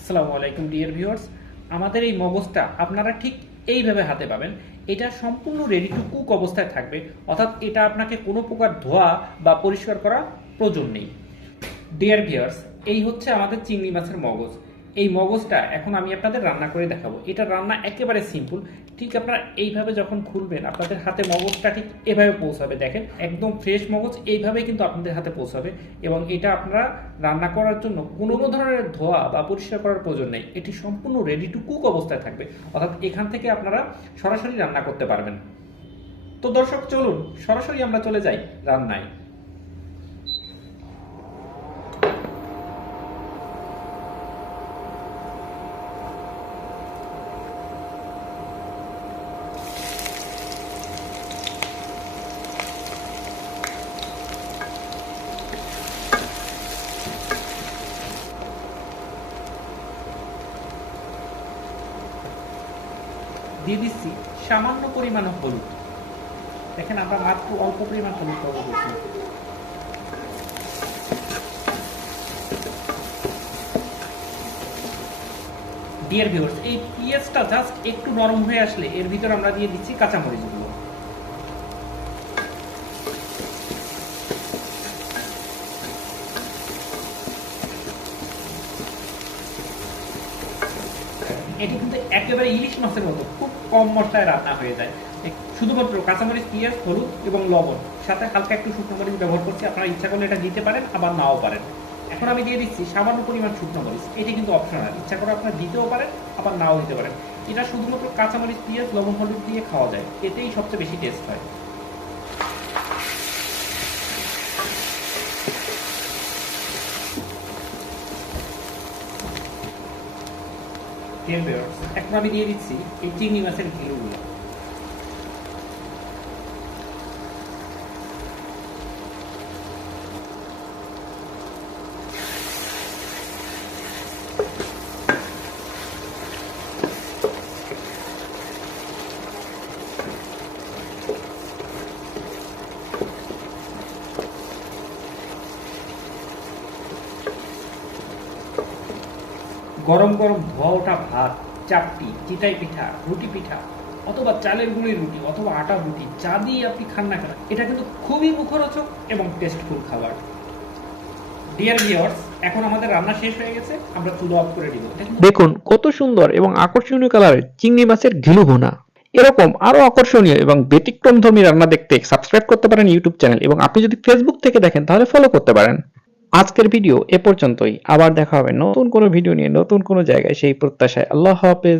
আসসালামু আলাইকুম dear viewers. আমাদের এই মগজটা আপনারা ঠিক এইভাবে হাতে পাবেন। এটা সম্পূর্ণ রেডি টু কুক অবস্থায় থাকবে, অর্থাৎ এটা আপনাকে কোনো প্রকার ধোয়া বা পরিষ্কার করার প্রয়োজন নেই। ডিয়ার ভিউয়ার্স, এই হচ্ছে আমাদের চিংড়ি মাছের মগজ। এই মগজটা এখন আমি আপনাদের রান্না করে দেখাবো। এটা রান্না একেবারে সিম্পল। ঠিক আপনারা এইভাবে যখন খুলবেন আপনাদের হাতে মগজটা ঠিক এভাবে পৌঁছাবে। দেখেন একদম ফ্রেশ মগজ এইভাবে কিন্তু আপনাদের হাতে পৌঁছাবে, এবং এটা আপনারা রান্না করার জন্য কোনো ধরনের ধোয়া বা পরিষ্কার করার প্রয়োজন নেই। এটি সম্পূর্ণ রেডি টু কুক অবস্থায় থাকবে, অর্থাৎ এখান থেকে আপনারা সরাসরি রান্না করতে পারবেন। তো দর্শক, চলুন সরাসরি আমরা চলে যাই রান্নায়। দিয়ে দিচ্ছি সামান্য পরিমাণ হলুদ। দেখেন আমরা মাত্র অল্প পরিমাণ হলুদ ব্যবহার করছি। ডিয়ার ভিউয়ার্স, এই পেঁয়াজটা জাস্ট একটু নরম হয়ে আসলে এর ভিতর আমরা দিয়ে দিচ্ছি কাঁচামরিচগুলো। এটি কিন্তু একেবারে ইলিশ মাছের মতো খুব কম মশলায় রান্না হয়ে যায়। শুধুমাত্র কাঁচামরিচ, পেঁয়াজ, হলুদ এবং লবণ, সাথে হালকা একটু শুকনো মরিচ ব্যবহার করছি। আপনারা ইচ্ছা করলে এটা দিতে পারেন, আবার নাও পারেন। এখন আমি দিয়ে দিচ্ছি সামান্য পরিমাণ শুকনো মরিচ। এটি কিন্তু অপশনাল, ইচ্ছা করে আপনারা দিতেও পারেন, আবার নাও দিতে পারেন। এটা শুধুমাত্র কাঁচামরিচ, পেঁয়াজ, লবণ, হলুদ দিয়ে খাওয়া যায়, এতেই সবচেয়ে বেশি টেস্ট হয়। এখন আমি দিয়ে দিচ্ছি এই চিংড়ি মাছের ঘিলুগুলো। গরম গরম ধোয়া ওঠা ভাত, চাপটি, চিটাই পিঠা, রুটি পিঠা, অথবা চালের গুঁড়ির রুটি, অথবা আটা রুটি, যা দিয়ে আপনি খান না কেন, এটা কিন্তু খুবই মুখরোচক এবং টেস্টফুল খাবার। ডিয়ার ভিউয়ার্স, এখন আমাদের রান্না শেষ হয়ে গেছে, আমরা চুলো অফ করে দিব। দেখুন কত সুন্দর এবং আকর্ষণীয় কালারের চিংড়ি মাছের ঘিলু ভুনা। এরকম আরো আকর্ষণীয় এবং ব্যতিক্রমধর্মী রান্না দেখতে সাবস্ক্রাইব করতে পারেন ইউটিউব চ্যানেল, এবং আপনি যদি ফেসবুক থেকে দেখেন তাহলে ফলো করতে পারেন। আজকের ভিডিও এ পর্যন্তই। আবার দেখা হবে নতুন কোনো ভিডিও নিয়ে, নতুন কোনো জায়গায়। সেই প্রত্যাশায় আল্লাহ হাফেজ।